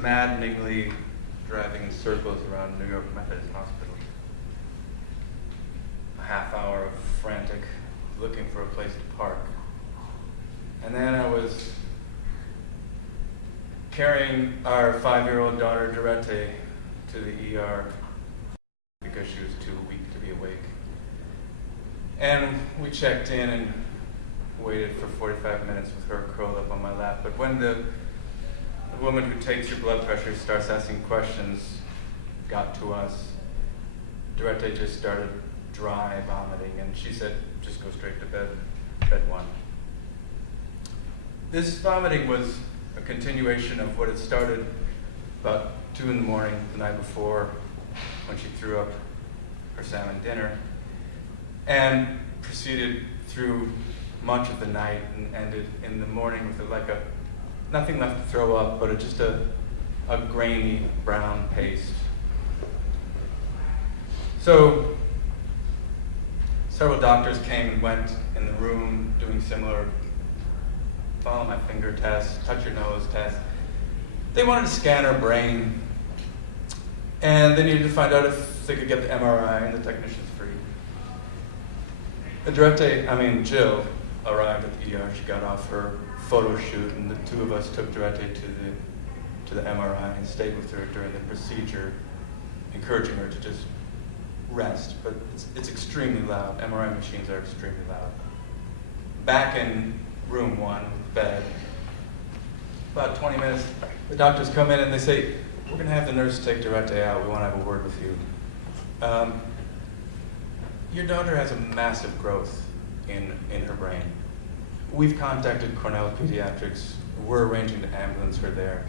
maddeningly driving in circles around New York Methodist Hospital. A half hour of frantic looking for a place to park. And then I was carrying our 5-year-old daughter, Dorette, to the ER because she was too weak to be awake. And we checked in and waited for 45 minutes with her curled up on my lap. But when the woman who takes your blood pressure starts asking questions got to us, Dorette just started dry vomiting, and she said, just go straight to bed, bed one. This vomiting was a continuation of what had started about 2 in the morning the night before when she threw up her salmon dinner, and proceeded through much of the night and ended in the morning with nothing left to throw up, but just a grainy brown paste. So several doctors came and went in the room doing similar follow my finger tests, touch your nose tests. They wanted to scan her brain, and they needed to find out if they could get the MRI, and the technician's free. Jill arrived at the ER. She got off her photo shoot, and the two of us took Dorette to the MRI and stayed with her during the procedure, encouraging her to just rest. But it's extremely loud. MRI machines are extremely loud. Back in room 1, bed, about 20 minutes, the doctors come in and they say, we're going to have the nurse take Dorette out. We want to have a word with you. Your daughter has a massive growth in her brain. We've contacted Cornell Pediatrics. We're arranging to ambulance her there.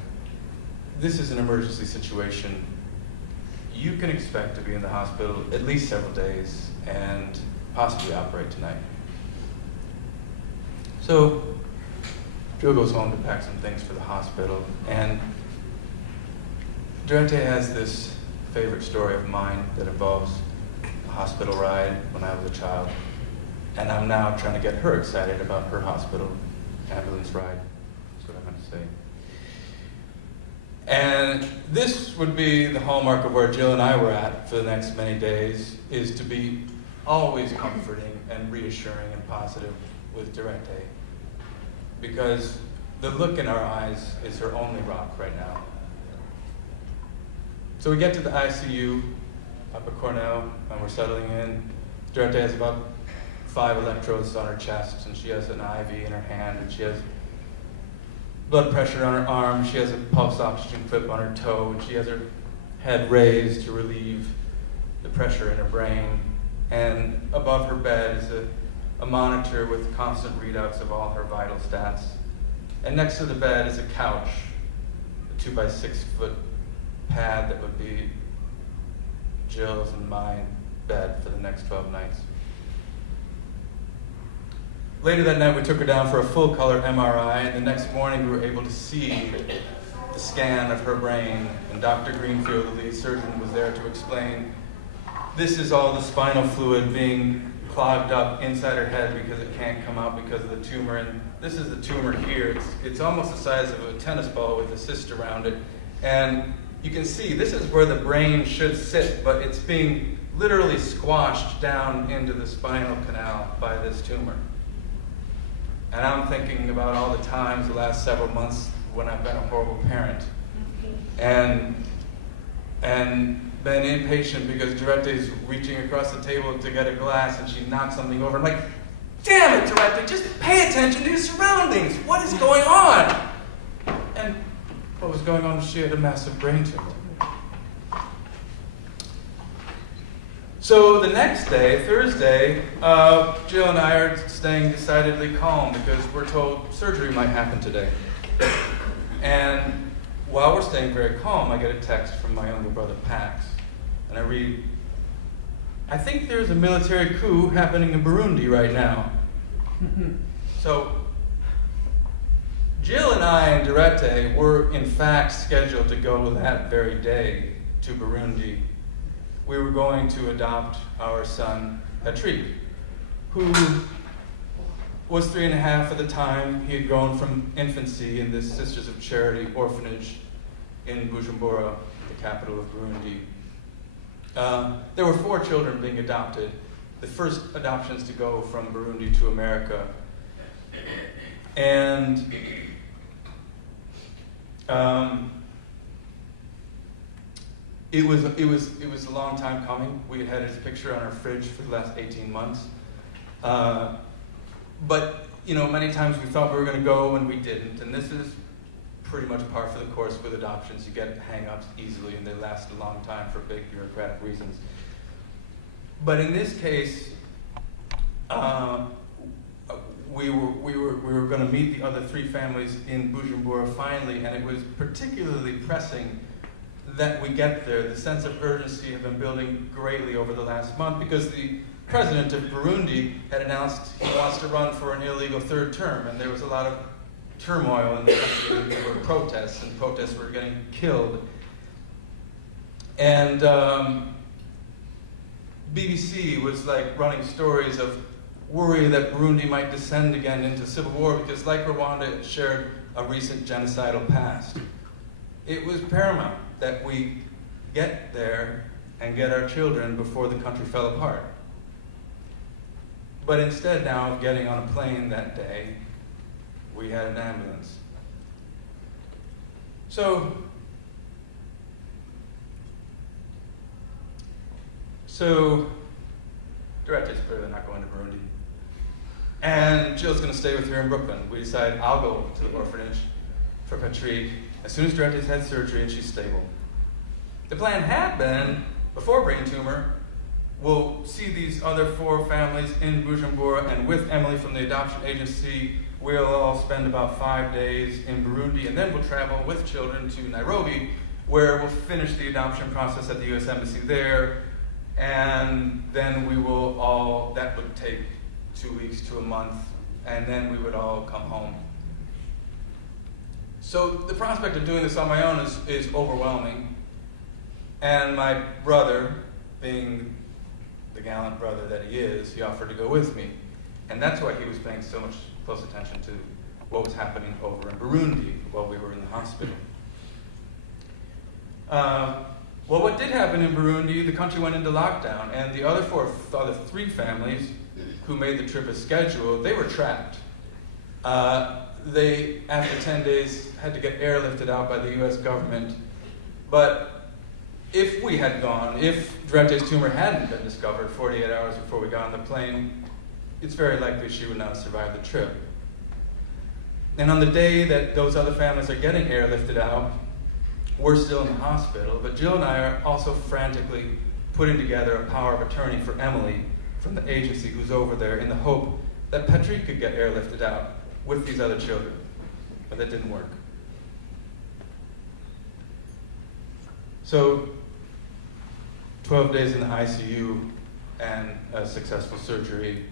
This is an emergency situation. You can expect to be in the hospital at least several days and possibly operate tonight. So Jill goes home to pack some things for the hospital, and Dorette has this favorite story of mine that involves a hospital ride when I was a child, and I'm now trying to get her excited about her hospital ambulance ride. That's what I meant to say. And this would be the hallmark of where Jill and I were at for the next many days, is to be always comforting and reassuring and positive with Dorette, because the look in our eyes is her only rock right now. So we get to the ICU up at Cornell, and we're settling in. Dorette has about 5 electrodes on her chest, and she has an IV in her hand, and she has blood pressure on her arm. She has a pulse oxygen clip on her toe, and she has her head raised to relieve the pressure in her brain. And above her bed is a monitor with constant readouts of all her vital stats. And next to the bed is a couch, a 2x6 foot pad that would be Jill's and my bed for the next 12 nights. Later that night, we took her down for a full color MRI, and the next morning we were able to see the scan of her brain, and Dr. Greenfield, the lead surgeon, was there to explain this is all the spinal fluid being clogged up inside her head because it can't come out because of the tumor, and this is the tumor here. It's almost the size of a tennis ball with a cyst around it, and you can see this is where the brain should sit, but it's being literally squashed down into the spinal canal by this tumor. And I'm thinking about all the times the last several months when I've been a horrible parent and been impatient because Dorette is reaching across the table to get a glass and she knocks something over. I'm like, damn it, Dorette, just pay attention to your surroundings. What is going on? And what was going on was she had a massive brain tumor. So the next day, Thursday, Jill and I are staying decidedly calm because we're told surgery might happen today. And while we're staying very calm, I get a text from my younger brother, Pax. And I read, I think there's a military coup happening in Burundi right now. So Jill and I and Dorette were in fact scheduled to go that very day to Burundi. We were going to adopt our son, Patrick, who was 3.5 at the time. He had grown from infancy in this Sisters of Charity orphanage in Bujumbura, the capital of Burundi. There were 4 children being adopted, the first adoptions to go from Burundi to America. And it was a long time coming. We had had his picture on our fridge for the last 18 months. But many times we thought we were going to go and we didn't. And this is pretty much par for the course with adoptions. You get hang-ups easily and they last a long time for big bureaucratic reasons. But in this case, we were going to meet the other 3 families in Bujumbura finally, and it was particularly pressing that we get there. The sense of urgency had been building greatly over the last month because the president of Burundi had announced he wants to run for an illegal 3rd term, and there was a lot of turmoil in the country. There were protests, and protests were getting killed. And BBC was like running stories of worry that Burundi might descend again into civil war because, like Rwanda, it shared a recent genocidal past. It was paramount that we get there and get our children before the country fell apart. But instead now of getting on a plane that day, we had an ambulance. So Director's clearly not going to Burundi. And Jill's going to stay with her in Brooklyn. We decided I'll go to the orphanage for Patrick as soon as Director's had surgery and she's stable. The plan had been, before brain tumor, we'll see these other 4 families in Bujumbura, and with Emily from the adoption agency, we'll all spend about 5 days in Burundi, and then we'll travel with children to Nairobi, where we'll finish the adoption process at the U.S. Embassy there, and then we will all, that would take 2 weeks to a month, and then we would all come home. So the prospect of doing this on my own is overwhelming, and my brother, being the gallant brother that he is, he offered to go with me. And that's why he was paying so much close attention to what was happening over in Burundi while we were in the hospital. Well, what did happen in Burundi, the country went into lockdown, and the other 3 families who made the trip as scheduled, they were trapped. They, after 10 days, had to get airlifted out by the US government. But if we had gone, if Directe's tumor hadn't been discovered 48 hours before we got on the plane, it's very likely she would not have survived the trip. And on the day that those other families are getting airlifted out, we're still in the hospital, but Jill and I are also frantically putting together a power of attorney for Emily from the agency who's over there in the hope that Patrick could get airlifted out with these other children, but that didn't work. So 12 days in the ICU and a successful surgery.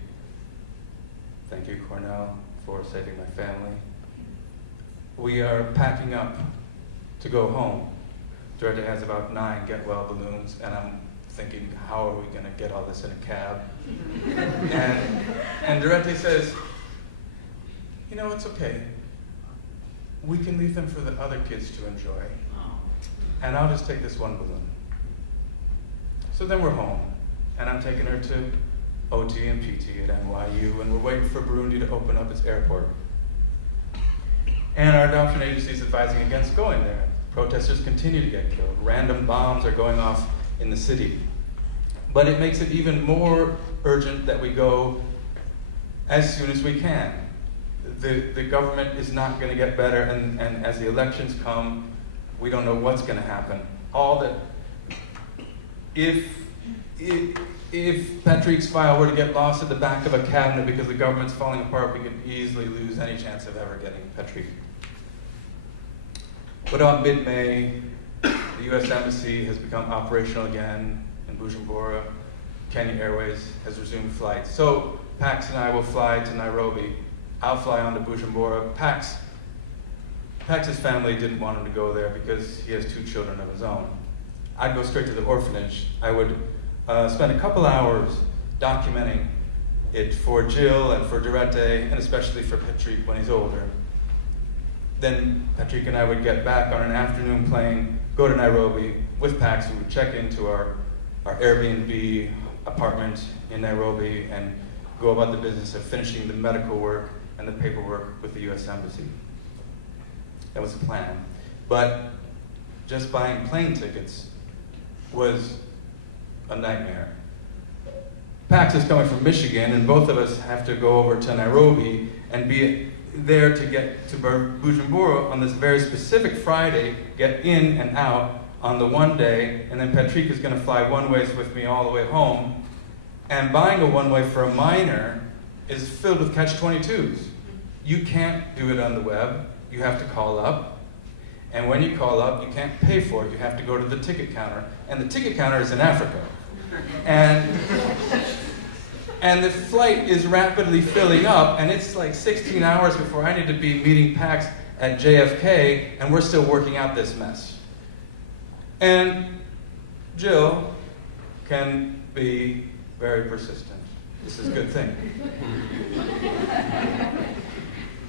Thank you, Cornell, for saving my family. We are packing up to go home. Doretta has about 9 get-well balloons, and I'm thinking, how are we going to get all this in a cab? and Doretta says, it's okay. We can leave them for the other kids to enjoy, and I'll just take this one balloon. So then we're home, and I'm taking her to OT and PT at NYU, and we're waiting for Burundi to open up its airport. And our adoption agency is advising against going there. Protesters continue to get killed. Random bombs are going off in the city. But it makes it even more urgent that we go as soon as we can. The government is not going to get better, and as the elections come, we don't know what's going to happen. All that, if Patrick's file were to get lost at the back of a cabinet because the government's falling apart, we could easily lose any chance of ever getting Patrick. But on mid-May, the U.S. Embassy has become operational again in Bujumbura. Kenya Airways has resumed flights. So Pax and I will fly to Nairobi. I'll fly on to Bujumbura. Pax's family didn't want him to go there because he has 2 children of his own. I'd go straight to the orphanage. I would spend a couple hours documenting it for Jill and for Dorette, and especially for Patrick when he's older. then Patrick and I would get back on an afternoon plane, go to Nairobi with Pax. We would check into our Airbnb apartment in Nairobi and go about the business of finishing the medical work and the paperwork with the US Embassy. That was the plan. But just buying plane tickets was a nightmare. Pax is coming from Michigan, and both of us have to go over to Nairobi and be there to get to Bujumbura on this very specific Friday, get in and out on the one day, and then Patrick is going to fly one-ways with me all the way home. And buying a one-way for a minor is filled with catch-22s. You can't do it on the web. You have to call up. And when you call up, you can't pay for it. You have to go to the ticket counter. And the ticket counter is in Africa. And the flight is rapidly filling up, and it's like 16 hours before I need to be meeting Pax at JFK, and we're still working out this mess. And Jill can be very persistent. This is a good thing.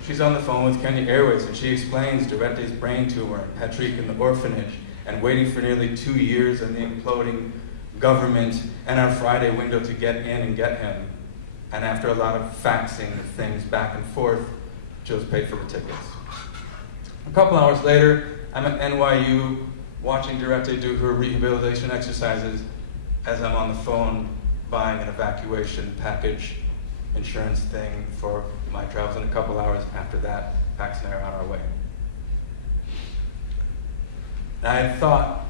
She's on the phone with Kenya Airways, and she explains Durette's brain tumor and Patrick in the orphanage, and waiting for nearly 2 years and the imploding government and our Friday window to get in and get him. And after a lot of faxing of things back and forth, Jill's paid for the tickets. A couple hours later, I'm at NYU watching Durette do her rehabilitation exercises as I'm on the phone buying an evacuation package insurance thing for my travels. And a couple hours after that, Pax and I are on our way. And I had thought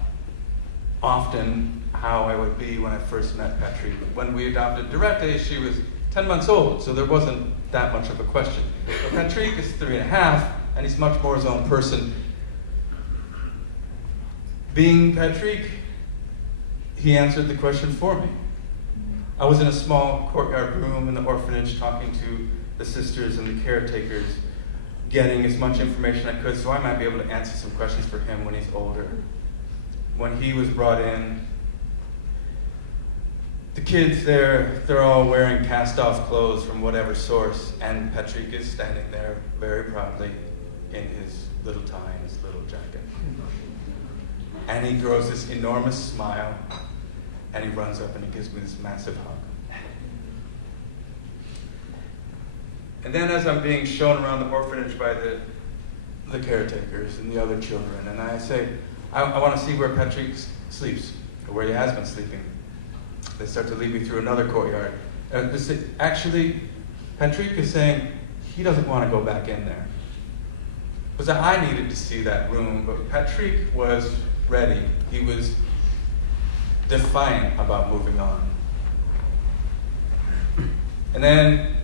often how I would be when I first met Patrick. When we adopted Durette, she was 10 months old, so there wasn't that much of a question. But Patrick is 3.5, and he's much more his own person. Being Patrick, he answered the question for me. I was in a small courtyard room in the orphanage talking to the sisters and the caretakers, getting as much information I could so I might be able to answer some questions for him when he's older. When he was brought in, the kids there, they're all wearing cast-off clothes from whatever source, and Patrick is standing there very proudly in his little tie and his little jacket. And he throws this enormous smile, and he runs up and he gives me this massive hug. And then as I'm being shown around the orphanage by the caretakers and the other children, and I say, I want to see where Patrick sleeps, or where he has been sleeping. They start to lead me through another courtyard. Actually, Patrick is saying he doesn't want to go back in there. Because I needed to see that room, but Patrick was ready. He was defiant about moving on. And then,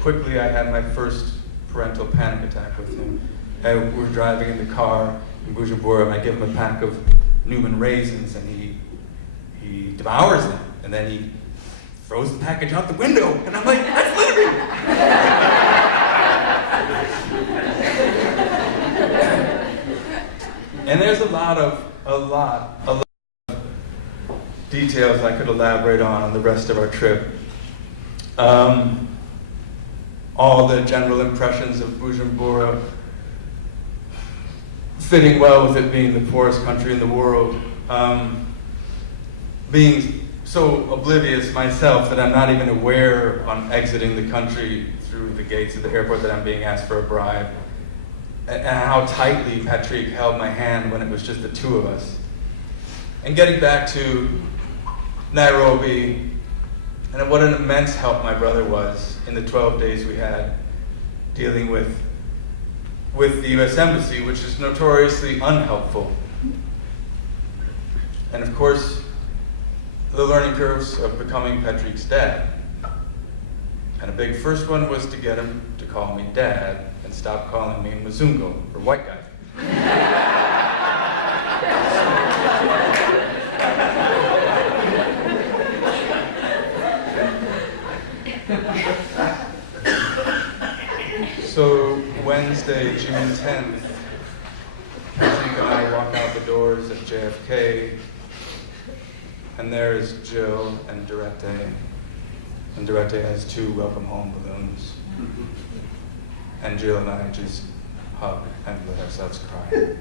quickly I had my first parental panic attack with him. We're driving in the car in Bujumbura, and I give him a pack of Newman raisins, and he devours them, and then he throws the package out the window, and I'm like, that's littering! And there's a lot of details I could elaborate on the rest of our trip. All the general impressions of Bujumbura fitting well with it being the poorest country in the world. Being so oblivious myself that I'm not even aware on exiting the country through the gates of the airport that I'm being asked for a bribe. And how tightly Patrick held my hand when it was just the two of us. And getting back to Nairobi, and what an immense help my brother was in the 12 days we had dealing with the US Embassy, which is notoriously unhelpful. And of course, the learning curves of becoming Patrick's dad. And a big first one was to get him to call me dad and stop calling me Mzungu, or white guy. So Wednesday, June 10th, Patrick and I walk out the doors at JFK, and there is Jill and Durette. Durette has 2 welcome home balloons. And Jill and I just hug and let ourselves cry.